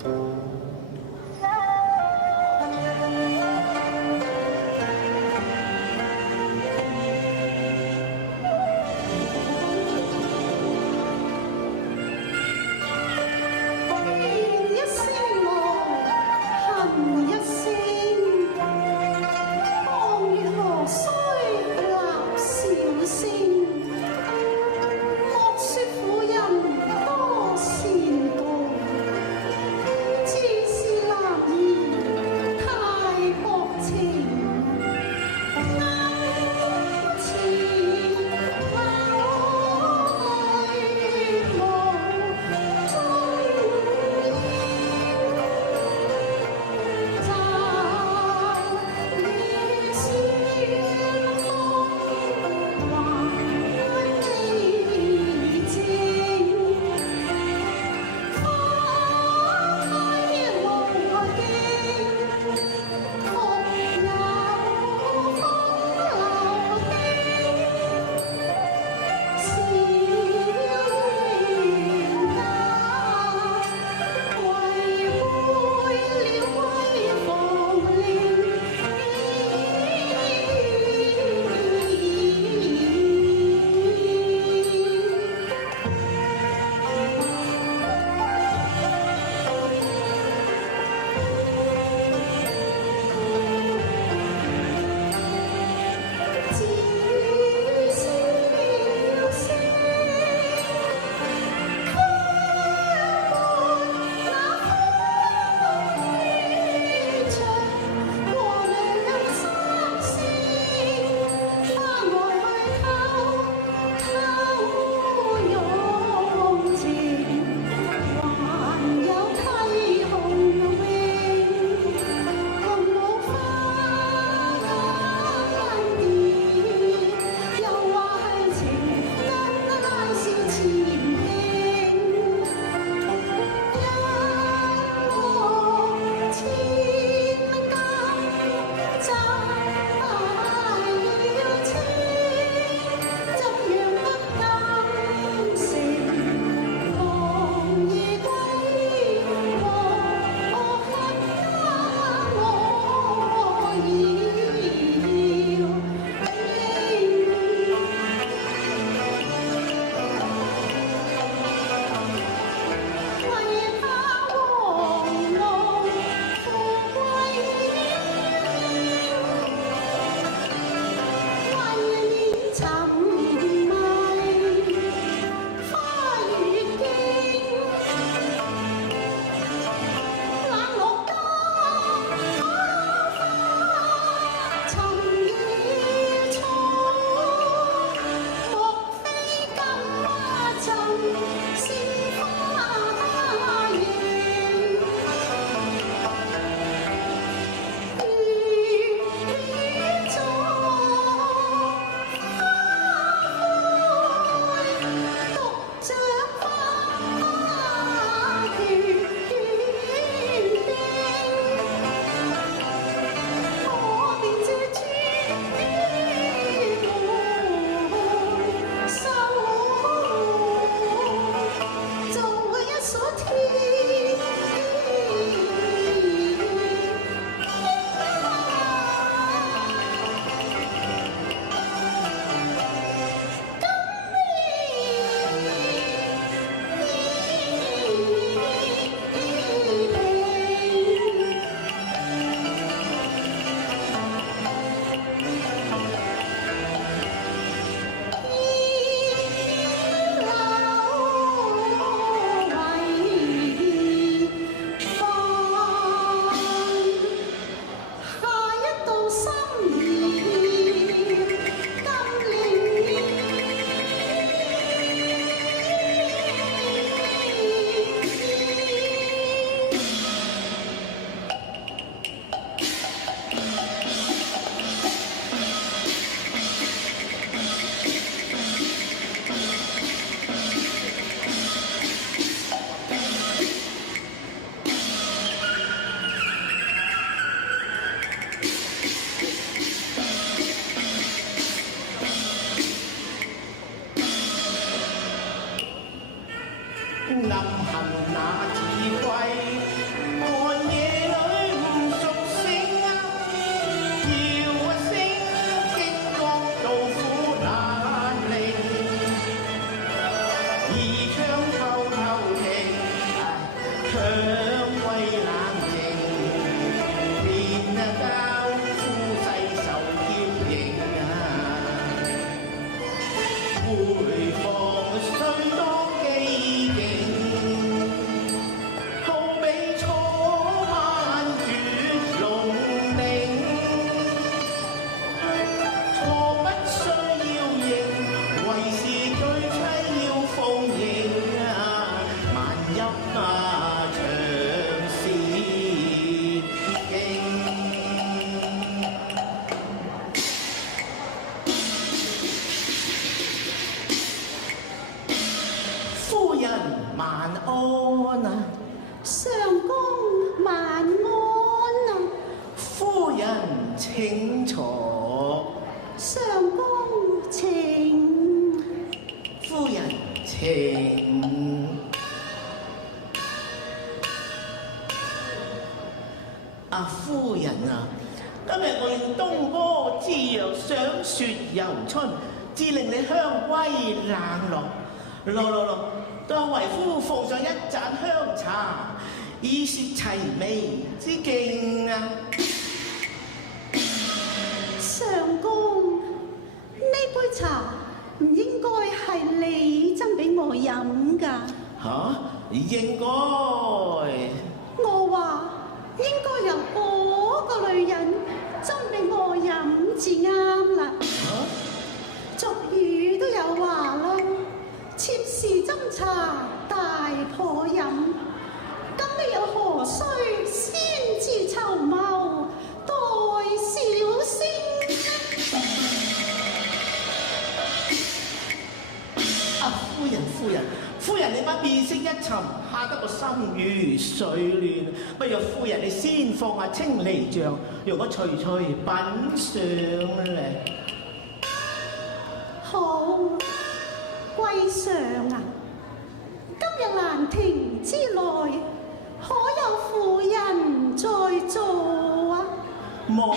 莫說婦人多善妒，只威冷靜，變交夫世受驕形回放雖多機警，好比初晚絕龍鳴，錯不需要認，為是對妻要奉迎萬一長是經。夫人萬安啊！相公萬安啊！夫人請坐。相公請。夫人請。夫人啊，今日我用東坡之藥賞雪遊春，至令你香歸冷落。來，當為夫奉上一盞香茶，以雪齊眉之敬啊！相公，呢杯茶唔應該係你斟俾我飲㗎。應該。我話應該由嗰個女人斟俾我飲至啱啦。俗語都有話啦，妾侍斟茶大婆飲，咁你又何須先知籌謀待小仙？夫人，你把面色一沉，嚇得我心如水亂。不如夫人你先放下青梨醬，讓我徐品嚐咧。好，貴上啊！今日蘭亭之內，可有婦人在座啊？冇。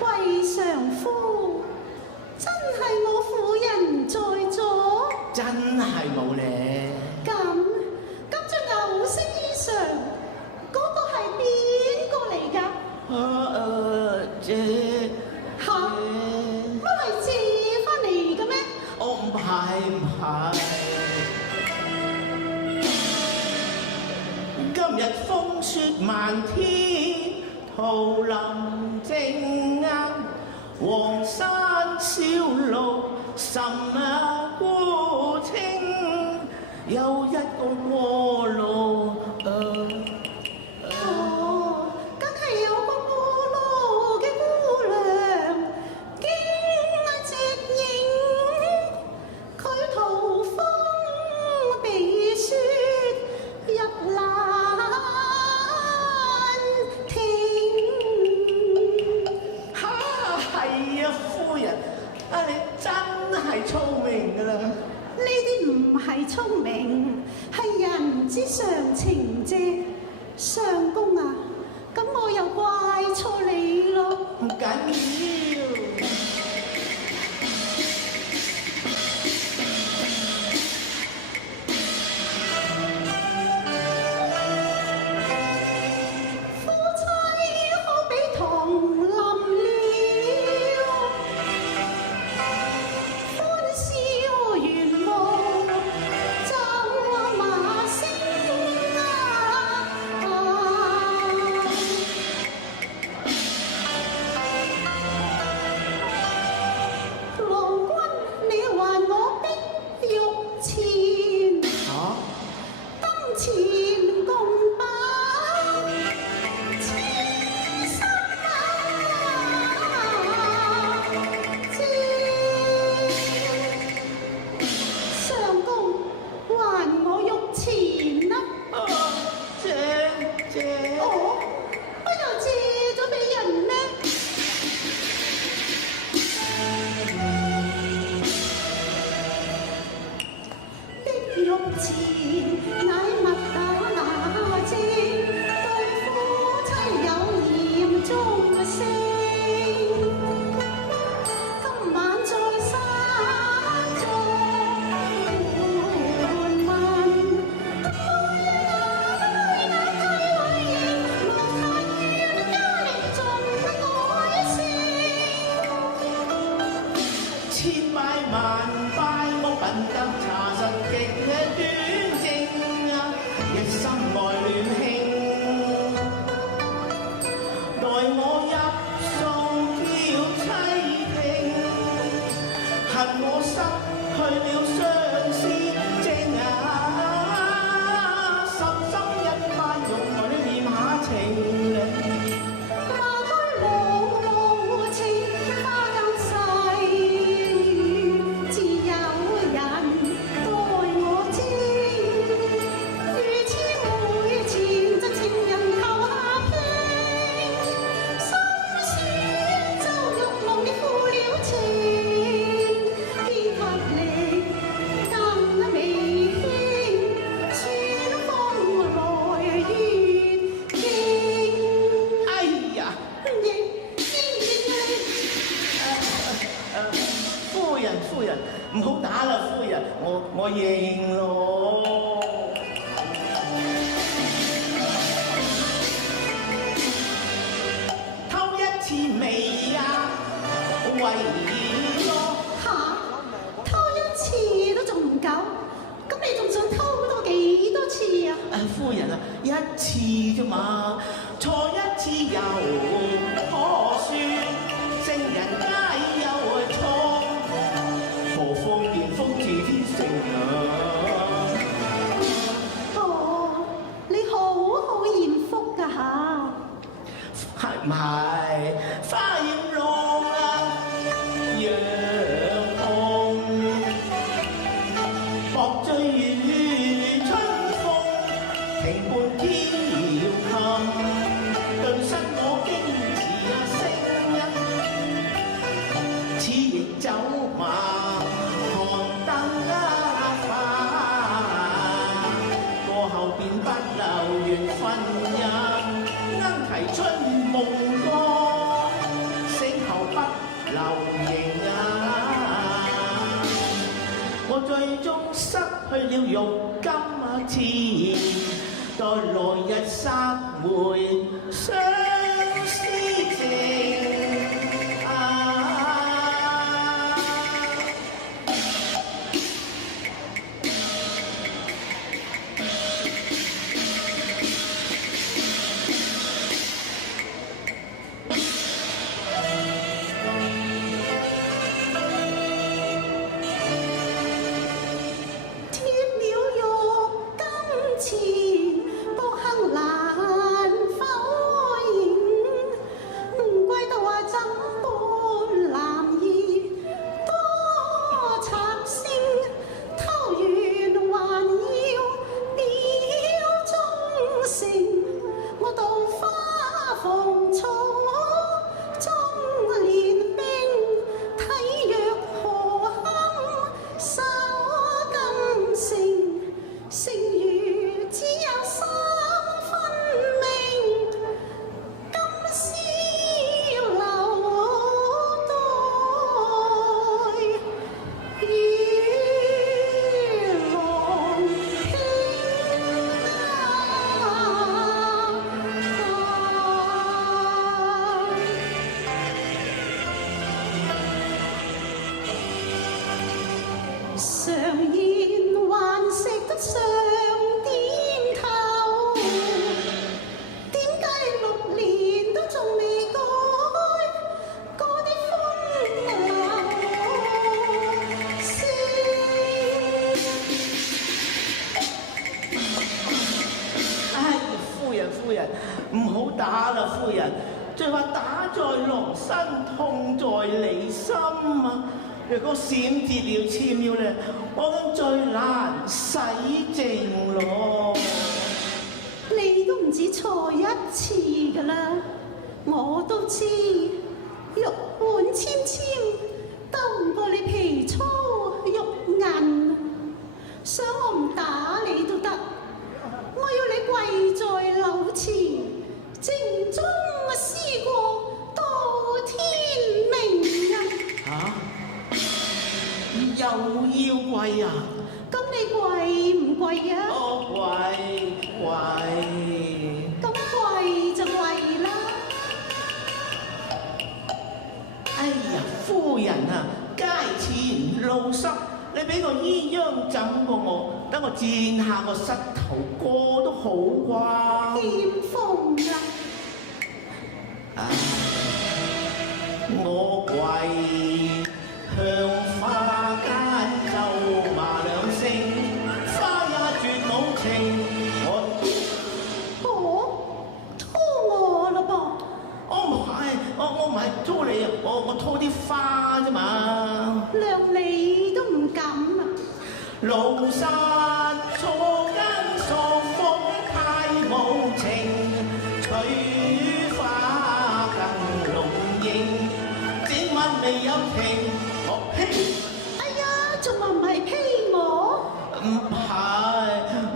貴上夫，真係我婦人在座？真係冇咧。咁着牛色衣裳，嗰個係邊個嚟㗎？乜係借翻嚟嘅咩？唔係。今日風雪漫天，桃林靜啱，黃山小路甚孤清，有一個過路。梗係有個過路嘅姑娘，經隻影，佢桃風避雪入蘭亭。係啊，夫人，你真係聰明㗎啦！呢啲唔係聰明，係人之常情啫。相公啊，咁我又怪錯你咯。唔緊要。夫妻好比同林鳥，歡笑圓夢，走馬星啊！萬拜，我品德查實極端正啊，一心愛戀兄，待我入數叫妻聽，恨我失去了相思正啊，深深一番玉女念下情理。夫人，唔好打啦，夫人，我認咯。偷一次未啊？為咯嚇，偷一次都仲唔夠，咁你仲想偷多幾多次啊？夫人啊，一次啫嘛，錯一次又可算，聖人皆有錯。何況艷福自天成啊！哦，你好好艷福㗎嚇，係咪花艷浪啊？陽紅薄醉如春風，停伴天搖琴，頓失我矜持聲音，此亦走馬。便不留緣分人，啱提出夢歌，醒後不留形啊！我最終失去了玉金錢，待來日殺回相思情啊！唔好打啦，夫人。最話打在郎身，痛在你心啊！若果閃跌了纖腰咧，我咁最難洗淨咯。你都唔止錯一次㗎啦，我都知。玉碗纖纖，鬥唔過你皮粗肉韌。想我唔打你都得，我要你跪在樓前，靜中思過到天明啊！又要跪啊？咁你跪唔跪啊？我跪。咁跪就跪啦。哎呀，夫人啊，佳妾又濕，你俾個鴛鴦枕過我，等我墊下個膝頭哥都好啩。欠奉啦！唉，我跪向花間咒罵兩聲，花也絕無情。拖我啦噃！我唔係拖你啊，我拖啲花啫嘛。掠你都唔敢啊！廬山錯根錯風太無情，取花更濃影，整晚未有停。我呸！哎呀，仲話唔係批我？唔係，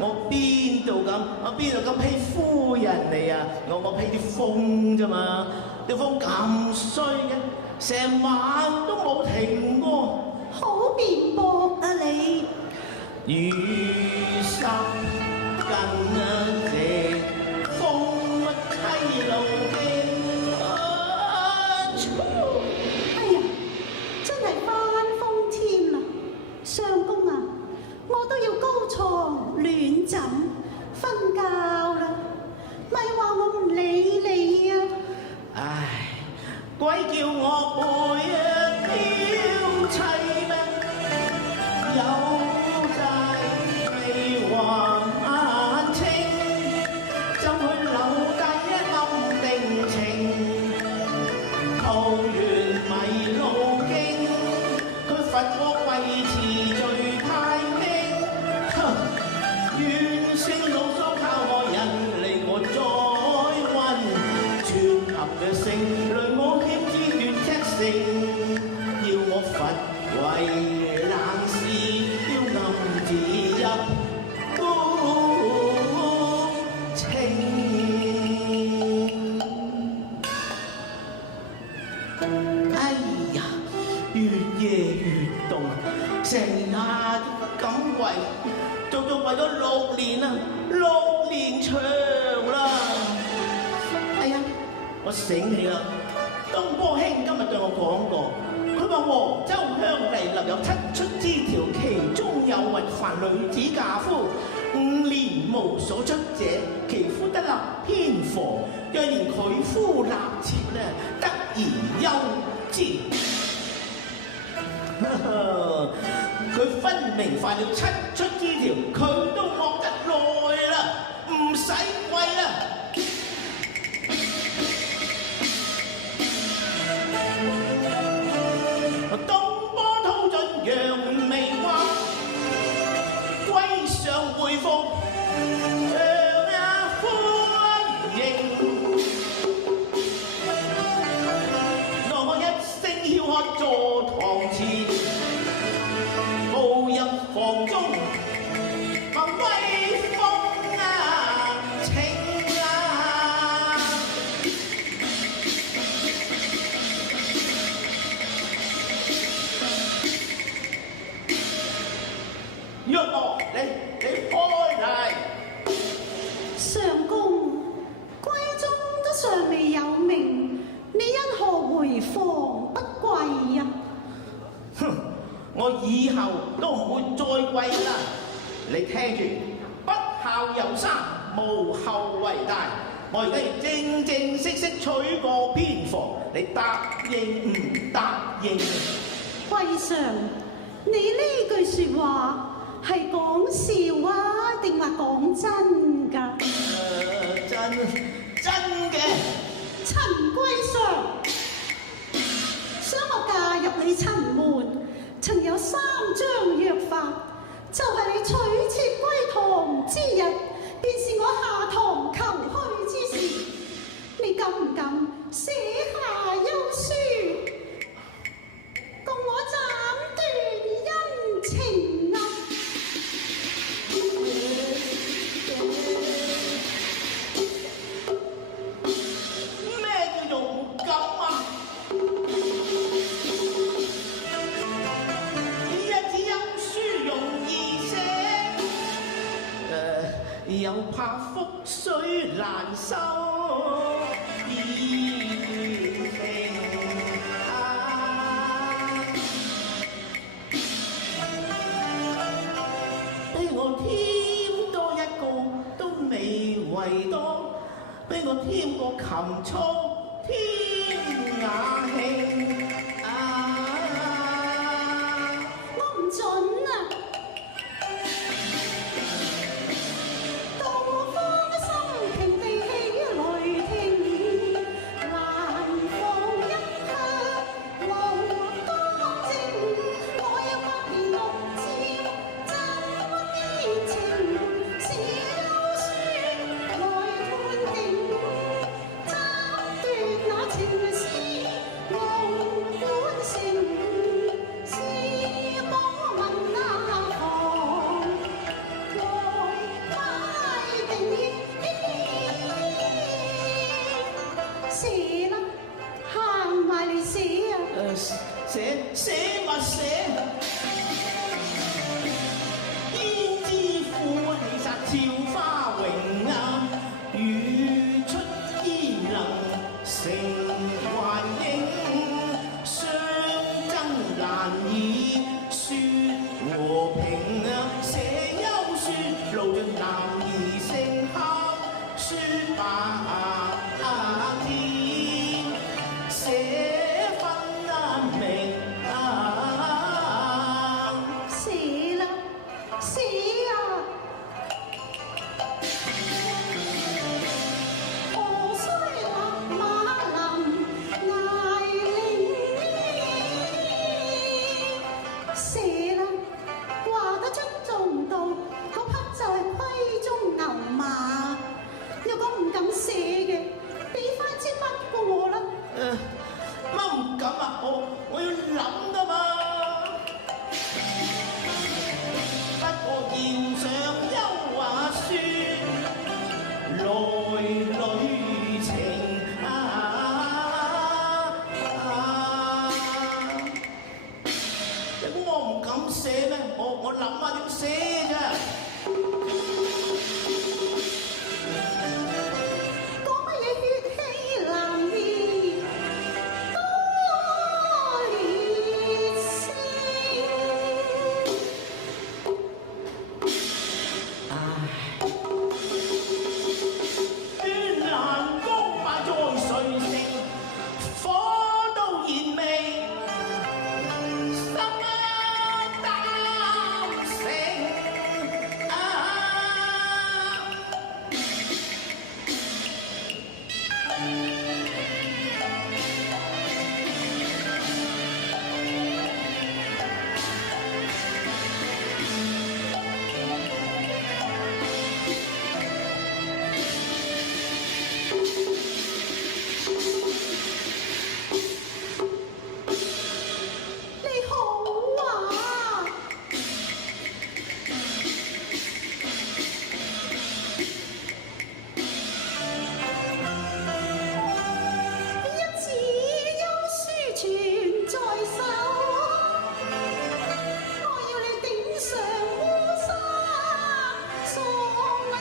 我邊度咁批夫人嚟啊？我批啲風啫嘛，啲風咁衰嘅，成晚都冇停過。好辯駁啊你！雨濕更直，風凄路徑。哎呀，真係翻風添啦！相公啊，我都要高床暖枕瞓覺啦，咪話我唔理你啊！唉，鬼叫我背挑妻咩？有還清，就去留低一暗定情，途緣迷路徑，佢罰我維持罪太輕，怨聲老蘇靠我引嚟我再溫，撮合嘅聲累我欠之斷赤誠，要我罰為冷事，要暗自入。哎呀，越夜越凍，成日咁跪，足足跪咗6年啦，6年長啦。哎呀，我醒起啦，東坡兄今日對我講過，佢話黃州鄉例立有7出之條，其中有違凡女子嫁夫5年無所出者，其夫得立偏房；若然佢夫立妾咧，得而休之。佢分明犯了7出之條，佢都惡得耐啦，唔使跪啦。東坡吐盡揚眉話，歸上回復長歡迎。當我一聲吆喝坐堂前，步入房中，威風啊，情啊！若我你開嚟，相公，閨中都尚未有名，你因何回房不跪呀？哼！我以後都唔會再跪啦。你聽住，不孝有三，無後為大。我而家要正正式式娶個偏房，你答應唔答應？貴上，你呢句説話係講笑啊，定話講真㗎？真嘅。陳貴上，想我嫁入你陳門，曾有3張約法，就係你娶妾歸堂之日，便是我下堂求去之時。你敢唔敢寫下休書，共我斬斷恩情啊？咩叫做唔敢啊？又怕覆水難收義情啊！俾我添個琴操添雅興我唔準啊！東方的心平地起雷霆，難放一刻無當正。我有百年六朝，怎麼依情？小説來判定，爭奪那情絲無管成。是我問哪行來快定寫啦，行埋嚟寫啊！寫咪寫，胭脂褲其實俏花榮啊，語出伊能成幻影，相爭難以説和平啊，寫休説路盡男兒成孝，説白天寫分明寫啦，寫啊！何須勒馬林捱令寫啦，話得出做唔到，嗰匹就係閨中牛馬。如果唔敢寫嘅，俾翻支筆過我啦。乜唔敢啊？我要諗噶嘛。不過窈上休話説，來旅程你估我唔敢寫咩？我諗下點寫咋？講乜嘢血氣藍兒多烈性，絢爛光華在誰城，火都燃未，心膽成你好啊！一紙休書存在手，我要你頂上烏紗，送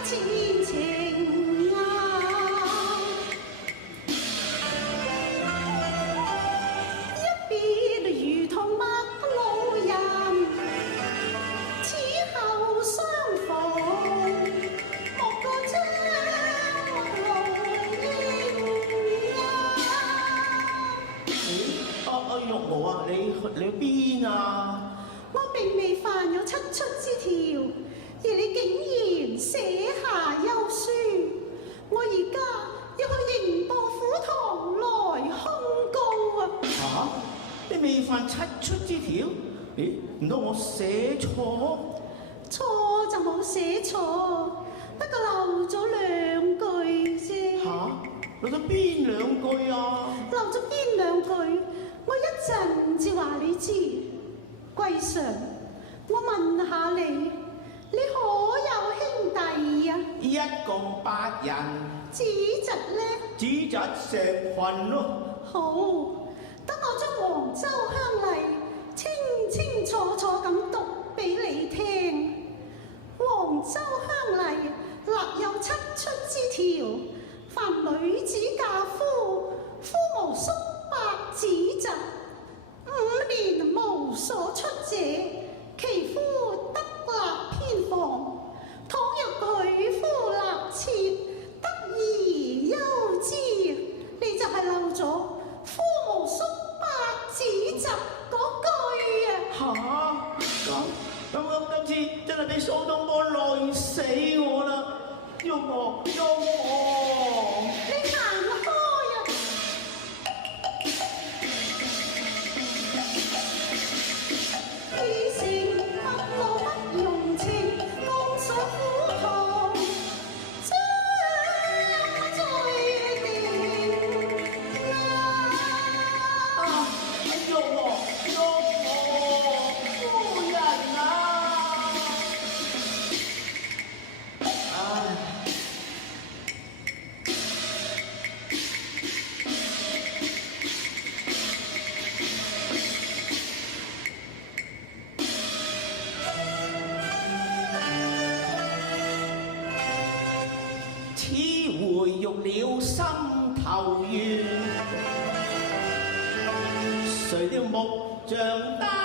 前程啊！一別如同陌路人，此後相逢，莫過將來應啊！玉娥啊，你去邊啊？我並未犯有七出之條，而你竟然寫下休書，我而家要去刑部府堂來控告啊！你未犯七出之條？咦，唔通我寫錯？錯就冇寫錯，不過漏咗兩句啫。漏咗邊兩句啊？漏咗邊兩句，我一陣至話你知。貴上，我問下你，你可有兄弟啊？一共8人，子侄呢？子侄成群咯。好，等我將黃州鄉例清清楚楚咁讀俾你聽。黃州鄉例立有七出之條，凡女子嫁夫，夫無叔伯子侄，5年無所出者，其夫得立偏房；倘若佢夫立妾，得兒休了心頭緣，誰料木匠單